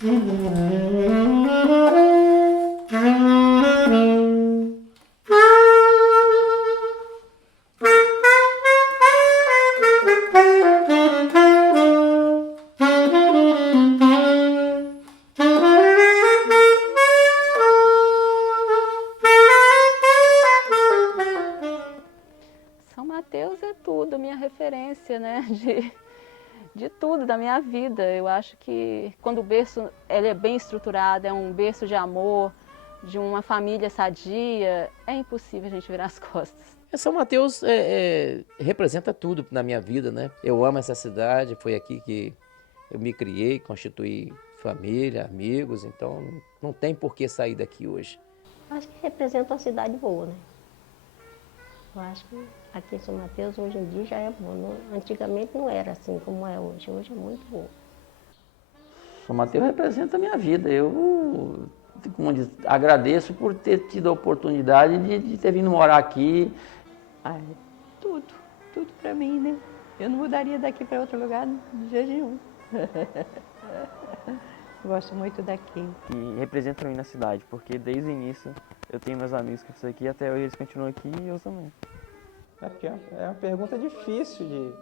São Mateus é tudo, minha referência, né, de tudo da minha vida. Eu acho que quando o berço ele é bem estruturado, é um berço de amor, de uma família sadia, é impossível a gente virar as costas. São Mateus representa tudo na minha vida, né? Eu amo essa cidade, foi aqui que eu me criei, constituí família, amigos, então não tem por que sair daqui hoje. Acho que representa uma cidade boa, né? Eu acho que aqui em São Mateus hoje em dia já é bom. Antigamente não era assim como é hoje. Hoje é muito bom. São Mateus representa a minha vida. Eu, como diz, agradeço por ter tido a oportunidade de ter vindo morar aqui. Ai, tudo para mim, né? Eu não mudaria daqui para outro lugar de jeito nenhum. Gosto muito daqui. Que representa mim na cidade, porque desde o início eu tenho meus amigos que estão aqui, até hoje eles continuam aqui e eu também. Porque é uma pergunta difícil,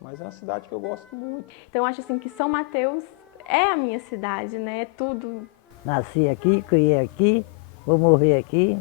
mas é uma cidade que eu gosto muito. Então eu acho assim que São Mateus é a minha cidade, né? É tudo. Nasci aqui, criei aqui, vou morrer aqui.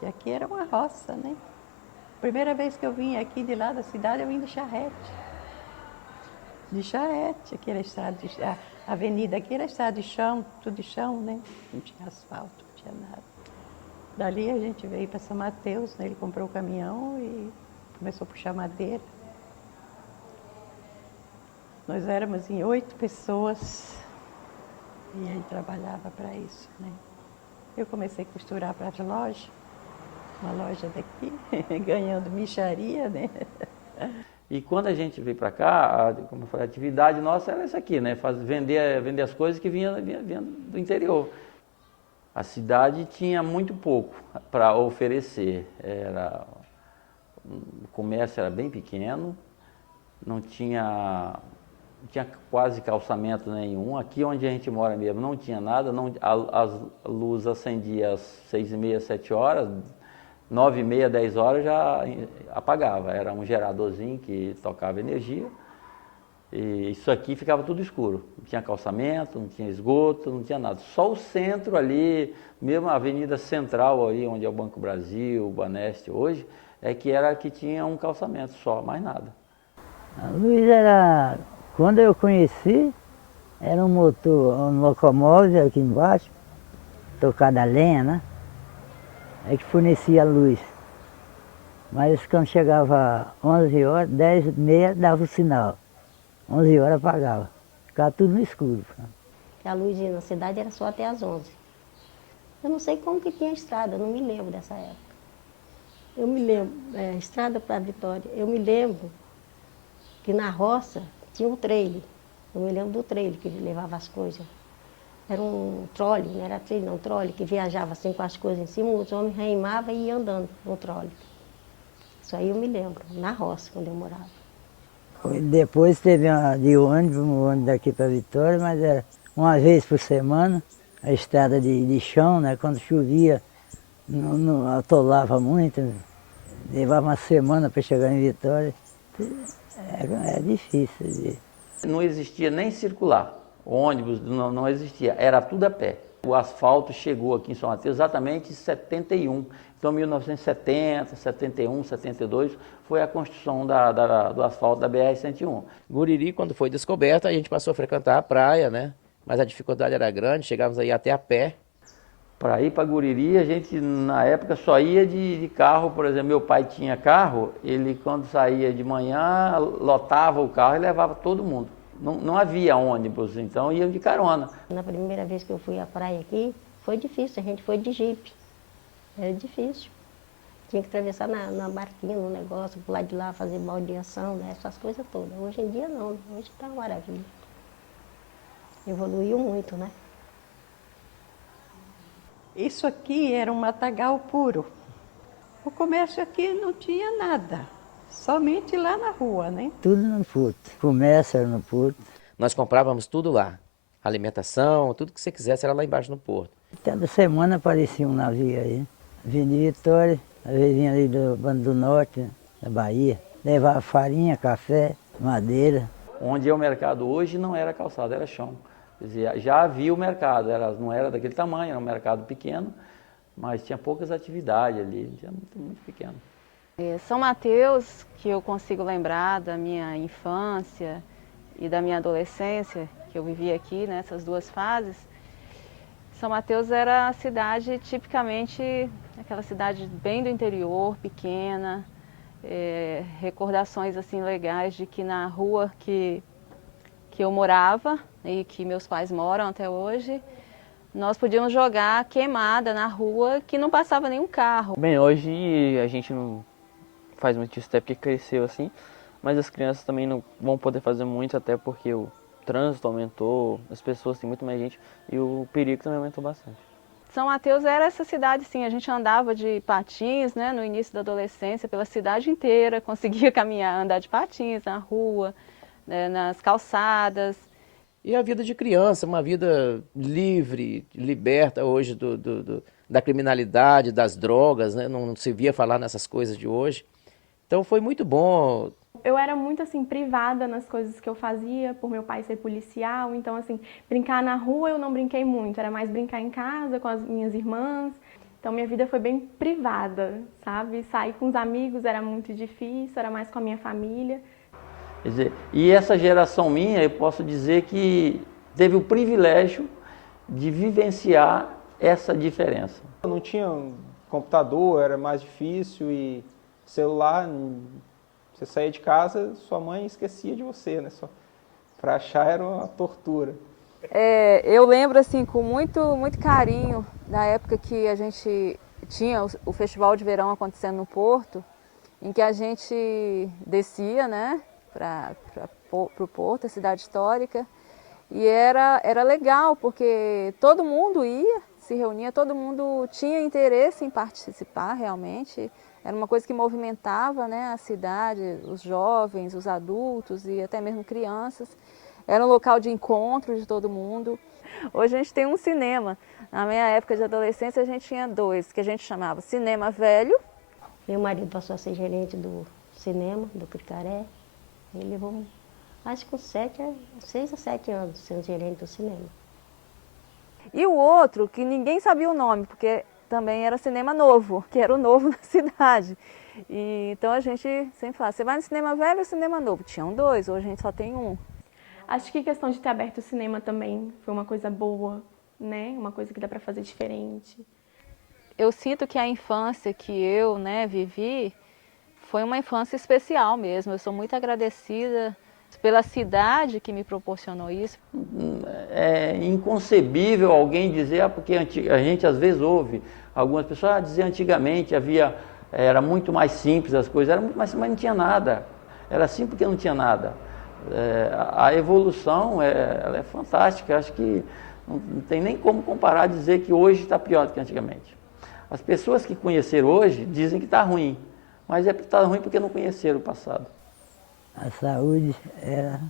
Que aqui era uma roça, né? Primeira vez que eu vim aqui de lá da cidade, eu vim de charrete. De charrete, aqui era estrada, a avenida aqui era estrada de chão, tudo de chão, né? Não tinha asfalto, não tinha nada. Dali a gente veio para São Mateus, né? Ele comprou o caminhão e começou a puxar madeira. Nós éramos em 8 pessoas e ele trabalhava para isso, né? Eu comecei a costurar para as lojas, uma loja daqui, ganhando mixaria, né? E quando a gente veio para cá, como eu falei, a atividade nossa era essa aqui, né? Vender as coisas que vinham do interior. A cidade tinha muito pouco para oferecer. O comércio era bem pequeno, não tinha quase calçamento nenhum. Aqui onde a gente mora mesmo não tinha nada, a luz acendia às 6h30, 7 horas, 9h30, 10 horas já apagava. Era um geradorzinho que tocava energia. E isso aqui ficava tudo escuro. Não tinha calçamento, não tinha esgoto, não tinha nada. Só o centro ali, mesmo a avenida central aí, onde é o Banco Brasil, o Baneste hoje, que tinha um calçamento só, mais nada. A luz era, quando eu conheci, era um motor, um locomóvel aqui embaixo, tocado a lenha, né? É que fornecia a luz. Mas quando chegava 11 horas, 10h30 dava o sinal. 11 horas apagava. Ficava tudo no escuro. A luz na cidade era só até às 11. Eu não sei como que tinha estrada, eu não me lembro dessa época. Eu me lembro, estrada para Vitória, eu me lembro que na roça tinha um trailer. Eu me lembro do trailer que levava as coisas. Era um trole, não era trailer não, trole, que viajava assim com as coisas em cima, os homens reimavam e iam andando no trole. Isso aí eu me lembro, na roça, quando eu morava. Depois teve de ônibus, um ônibus daqui para Vitória, mas era uma vez por semana, a estrada de chão, né? Quando chovia, não atolava muito, levava uma semana para chegar em Vitória. É difícil. Não existia nem circular, o ônibus não existia, era tudo a pé. O asfalto chegou aqui em São Mateus exatamente em 71. Então, 1970, 71, 72, foi a construção do asfalto da BR-101. Guriri, quando foi descoberta, a gente passou a frequentar a praia, né? Mas a dificuldade era grande, chegávamos aí até a pé. Para ir para Guriri, a gente na época só ia de carro. Por exemplo, meu pai tinha carro, ele quando saía de manhã, lotava o carro e levava todo mundo. Não havia ônibus, então iam de carona. Na primeira vez que eu fui à praia aqui, foi difícil, a gente foi de jipe. Era difícil. tinha que atravessar na barquinha, no negócio, pular de lá, fazer baldeação, né? Essas coisas todas. Hoje em dia não, hoje está uma maravilha. Evoluiu muito, né? Isso aqui era um matagal puro. O comércio aqui não tinha nada, somente lá na rua, né? Tudo no porto. Comércio era no porto. Nós comprávamos tudo lá. Alimentação, tudo que você quisesse era lá embaixo no porto. Cada semana aparecia um navio aí. Avenida Vitória, às vezes vinha ali do Bando do Norte, da Bahia. Levava farinha, café, madeira. Onde é o mercado hoje não era calçado, era chão. Quer dizer, já havia o mercado, não era daquele tamanho, era um mercado pequeno, mas tinha poucas atividades ali, tinha muito pequeno. São Mateus, que eu consigo lembrar da minha infância e da minha adolescência, que eu vivi aqui nessas duas fases, São Mateus era a cidade tipicamente, aquela cidade bem do interior, pequena, recordações assim legais de que na rua que eu morava e que meus pais moram até hoje, nós podíamos jogar queimada na rua que não passava nenhum carro. Bem, hoje a gente não faz muito isso até porque cresceu assim, mas as crianças também não vão poder fazer muito até porque o trânsito aumentou, as pessoas têm muito mais gente e o perigo também aumentou bastante. São Mateus era essa cidade, sim, a gente andava de patins, né, no início da adolescência, pela cidade inteira, conseguia caminhar, andar de patins na rua, né, nas calçadas. E a vida de criança, uma vida livre, liberta hoje da criminalidade, das drogas, né? Não se via falar nessas coisas de hoje. Então foi muito bom. Eu era muito assim privada nas coisas que eu fazia, por meu pai ser policial, então assim, brincar na rua eu não brinquei muito, era mais brincar em casa com as minhas irmãs. Então minha vida foi bem privada, sabe? Sair com os amigos era muito difícil, era mais com a minha família. Quer dizer, e essa geração minha, eu posso dizer que teve o privilégio de vivenciar essa diferença. Não tinha um computador, era mais difícil, e celular, você saía de casa, sua mãe esquecia de você, né? Para achar era uma tortura. Eu lembro assim com muito carinho da época que a gente tinha o Festival de Verão acontecendo no Porto, em que a gente descia, né, para o Porto, a cidade histórica, e era legal porque todo mundo ia, se reunia, todo mundo tinha interesse em participar realmente. Era uma coisa que movimentava, né, a cidade, os jovens, os adultos e até mesmo crianças. Era um local de encontro de todo mundo. Hoje a gente tem um cinema. Na minha época de adolescência a gente tinha dois, que a gente chamava Cinema Velho. Meu marido passou a ser gerente do cinema, do Picaré. Ele levou, acho que 6 a 7 anos sendo gerente do cinema. E o outro, que ninguém sabia o nome, porque também era cinema novo, que era o novo na cidade. E, então a gente sempre fala, você vai no cinema velho ou cinema novo? Tinham dois, hoje a gente só tem um. Acho que a questão de ter aberto o cinema também foi uma coisa boa, né? Uma coisa que dá para fazer diferente. Eu sinto que a infância que eu, né, vivi foi uma infância especial mesmo. Eu sou muito agradecida pela cidade que me proporcionou isso. É inconcebível alguém dizer, porque a gente às vezes ouve algumas pessoas dizer antigamente era muito mais simples as coisas, era muito mais simples, mas não tinha nada. Era assim porque não tinha nada. A evolução ela é fantástica, acho que não tem nem como comparar, dizer que hoje está pior do que antigamente. As pessoas que conheceram hoje dizem que está ruim, mas está ruim porque não conheceram o passado. A saúde era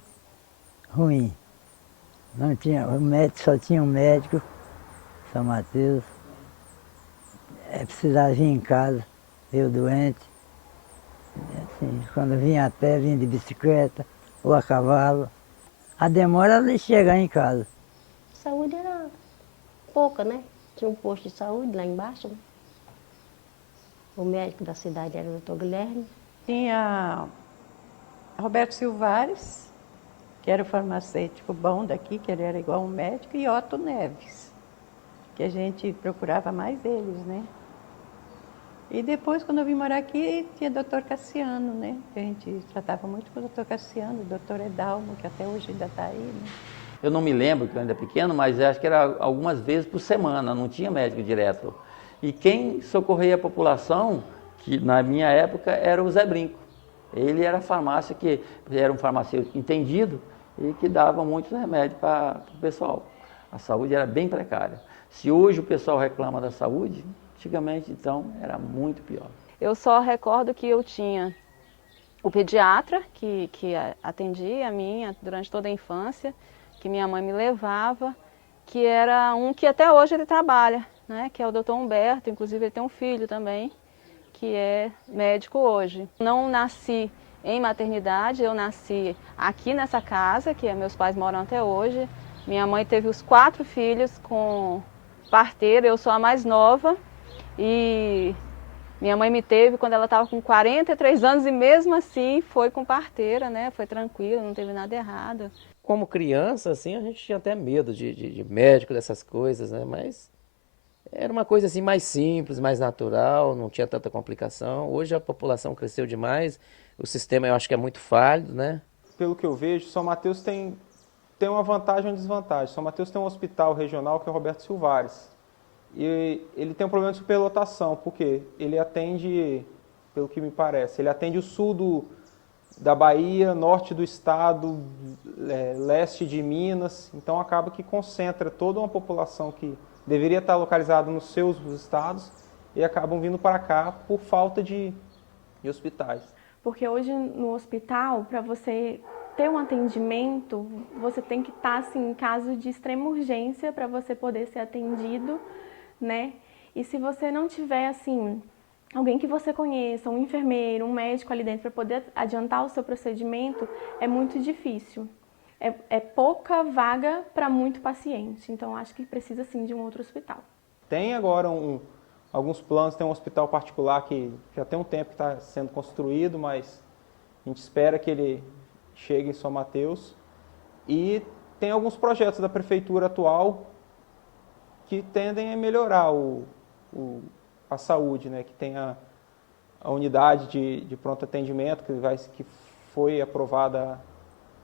ruim. Não tinha, o médico, só tinha um médico, São Mateus. Precisava vir em casa, eu doente. Assim, quando vinha a pé, vinha de bicicleta ou a cavalo. A demora era de chegar em casa. A saúde era pouca, né? Tinha um posto de saúde lá embaixo, né? O médico da cidade era o Dr. Guilherme. Tinha Roberto Silvares, que era o farmacêutico bom daqui, que ele era igual um médico, e Otto Neves, que a gente procurava mais eles, né? E depois, quando eu vim morar aqui, tinha o Dr. Cassiano, né? Que a gente tratava muito com o Dr. Cassiano, o Dr. Edalmo, que até hoje ainda está aí, né? Eu não me lembro, que eu ainda era pequeno, mas acho que era algumas vezes por semana, não tinha médico direto. E quem socorria a população, que na minha época era o Zé Brinco. Ele era a farmácia que era um farmacêutico entendido e que dava muitos remédios para o pessoal. A saúde era bem precária. Se hoje o pessoal reclama da saúde, antigamente então era muito pior. Eu só recordo que eu tinha o pediatra que atendia a minha durante toda a infância, que minha mãe me levava, que era um que até hoje ele trabalha, né? Que é o Dr. Humberto, inclusive ele tem um filho também, que é médico hoje. Não nasci em maternidade, eu nasci aqui nessa casa, que meus pais moram até hoje. Minha mãe teve os 4 filhos com parteira, eu sou a mais nova e minha mãe me teve quando ela estava com 43 anos e mesmo assim foi com parteira, né? Foi tranquilo, não teve nada errado. Como criança, assim, a gente tinha até medo de médico, dessas coisas, né? Mas era uma coisa assim mais simples, mais natural, não tinha tanta complicação. Hoje a população cresceu demais, o sistema eu acho que é muito falho, né? Pelo que eu vejo, São Mateus tem uma vantagem e uma desvantagem. São Mateus tem um hospital regional que é o Roberto Silvares. E ele tem um problema de superlotação, porque ele atende, pelo que me parece, ele atende o sul da Bahia, norte do estado, leste de Minas. Então acaba que concentra toda uma população que deveria estar localizada nos seus estados e acabam vindo para cá por falta de hospitais. Porque hoje no hospital, para você ter um atendimento, você tem que estar assim, em caso de extrema urgência para você poder ser atendido, né? E se você não tiver assim, alguém que você conheça, um enfermeiro, um médico ali dentro para poder adiantar o seu procedimento, é muito difícil. É pouca vaga para muito paciente, então acho que precisa sim de um outro hospital. Tem agora alguns planos, tem um hospital particular que já tem um tempo que está sendo construído, mas a gente espera que ele chegue em São Mateus. E tem alguns projetos da prefeitura atual que tendem a melhorar a saúde, né? Que tem a unidade de pronto atendimento que foi aprovada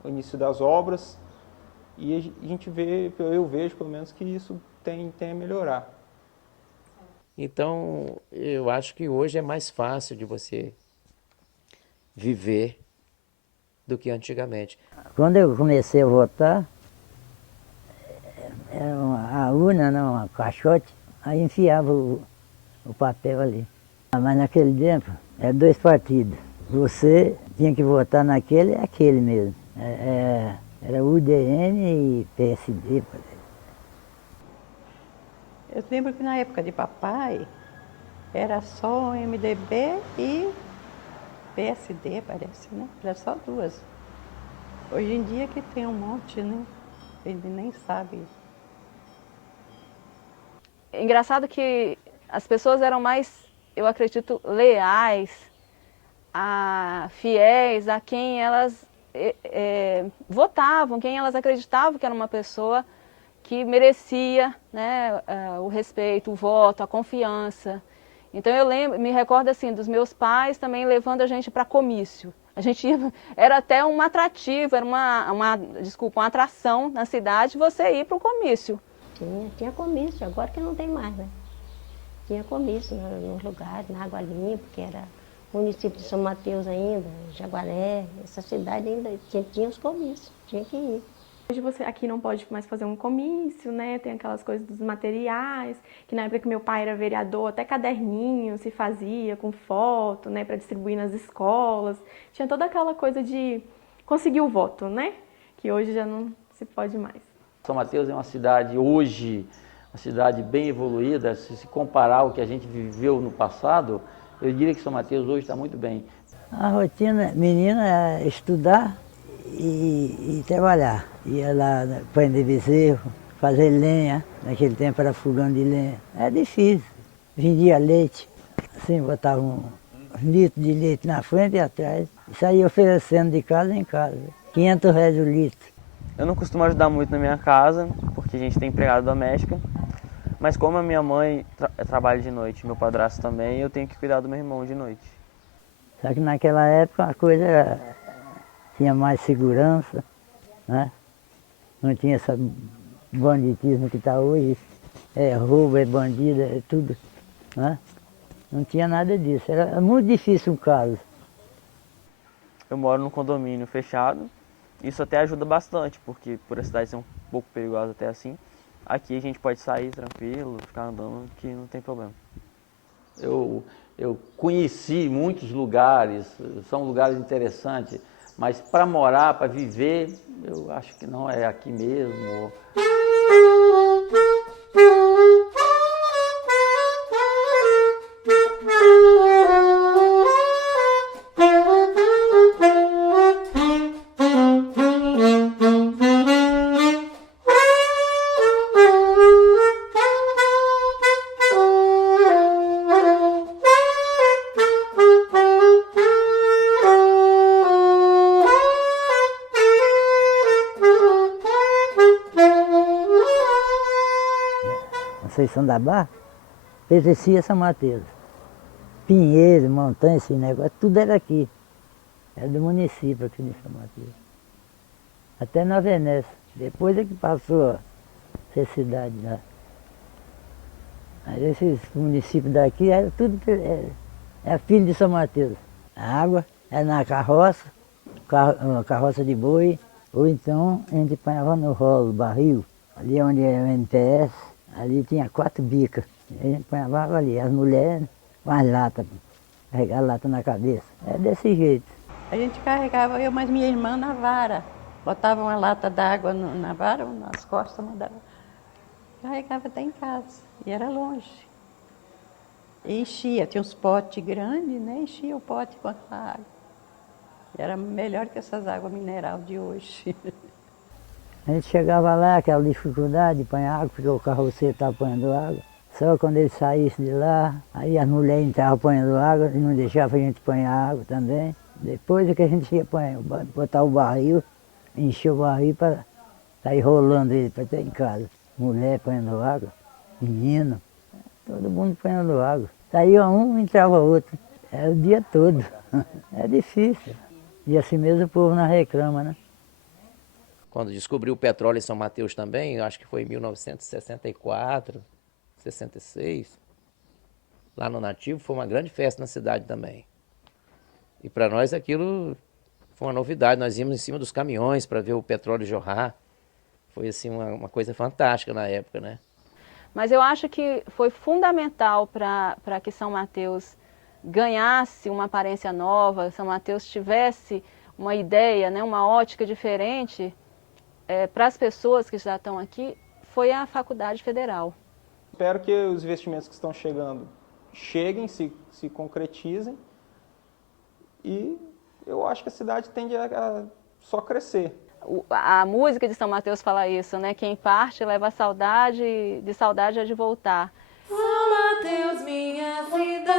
no início das obras, e a gente vê, eu vejo pelo menos que isso tem a melhorar. Então, eu acho que hoje é mais fácil de você viver do que antigamente. Quando eu comecei a votar, era a urna, não, um caixote, aí enfiava o papel ali. Mas naquele tempo, era 2 partidos. Você tinha que votar naquele e aquele mesmo. Era UDN e PSD. Eu lembro que na época de papai, era só MDB e PSD, parece, né? Era só 2. Hoje em dia que tem um monte, né? Ele nem sabe. É engraçado que as pessoas eram mais, eu acredito, leais, fiéis a quem elas votavam, quem elas acreditavam que era uma pessoa que merecia, né, o respeito, o voto, a confiança. Então eu me recordo assim dos meus pais também levando a gente para comício. A gente era até um atrativo, era uma atração na cidade você ir para o comício. Tinha comício, agora que não tem mais, né? Tinha comício nos lugares, na Água Limpa, que era município de São Mateus ainda, Jaguaré, essa cidade ainda tinha os comícios, tinha que ir. Hoje você aqui não pode mais fazer um comício, né? Tem aquelas coisas dos materiais, que na época que meu pai era vereador, até caderninho se fazia com foto, né, para distribuir nas escolas. Tinha toda aquela coisa de conseguir o voto, né? Que hoje já não se pode mais. São Mateus é uma cidade hoje, uma cidade bem evoluída. Se comparar ao que a gente viveu no passado, eu diria que São Mateus hoje está muito bem. A rotina, menina, é estudar e trabalhar. Ia lá prender bezerro, fazer lenha, naquele tempo era fogão de lenha. Era difícil. Vendia leite, assim, botava um litro de leite na frente e atrás, e saía oferecendo de casa em casa. R$500 o litro. Eu não costumo ajudar muito na minha casa, porque a gente tem empregada doméstica, mas como a minha mãe trabalha de noite, meu padrasto também, eu tenho que cuidar do meu irmão de noite. Só que naquela época a coisa tinha mais segurança, né? Não tinha esse banditismo que está hoje. É roubo, é bandido, é tudo, né? Não tinha nada disso. Era muito difícil um caso. Eu moro num condomínio fechado, isso até ajuda bastante, porque por a cidade ser um pouco perigosa até assim, aqui a gente pode sair tranquilo, ficar andando, que não tem problema. Eu conheci muitos lugares, são lugares interessantes, mas para morar, para viver, eu acho que não é aqui mesmo. Conceição da Barra pertencia a São Mateus. Pinheiro, Montanha, esse negócio, tudo era aqui. Era do município aqui de São Mateus. Até Nova Venécia. Depois é que passou a ser cidade lá. Mas esses municípios daqui era tudo é filho de São Mateus. A água era na carroça, carroça de boi, ou então a gente apanhava no rolo, barril, ali onde é o NPS. Ali tinha 4 bicas. A gente apanhava ali, as mulheres com as latas, carregar a lata na cabeça. É desse jeito. A gente carregava, eu mais minha irmã, na vara. Botava uma lata d'água na vara, nas costas, mandava. Carregava até em casa. E era longe. E enchia, tinha uns potes grandes, né? Enchia o pote com aquela água. E era melhor que essas águas minerais de hoje. A gente chegava lá, aquela dificuldade de apanhar água, porque o carroceiro estava apanhando água. Só quando ele saísse de lá, aí as mulheres entravam apanhando água e não deixavam a gente apanhar água também. Depois é que a gente ia botar o barril, encher o barril para sair rolando ele para ter em casa. Mulher apanhando água, menino, todo mundo apanhando água. Saía um, entrava outro. Era o dia todo. É difícil. E assim mesmo o povo não reclama, né? Quando descobriu o petróleo em São Mateus também, eu acho que foi em 1964, 66, lá no Nativo, foi uma grande festa na cidade também. E para nós aquilo foi uma novidade, nós íamos em cima dos caminhões para ver o petróleo jorrar. Foi assim uma coisa fantástica na época, né? Mas eu acho que foi fundamental para que São Mateus ganhasse uma aparência nova, São Mateus tivesse uma ideia, né, uma ótica diferente para as pessoas que já estão aqui, foi a Faculdade Federal. Espero que os investimentos que estão chegando cheguem, se concretizem, e eu acho que a cidade tende a só crescer. A música de São Mateus fala isso, né? Quem parte leva a saudade, de saudade é de voltar. São Mateus, minha cidade.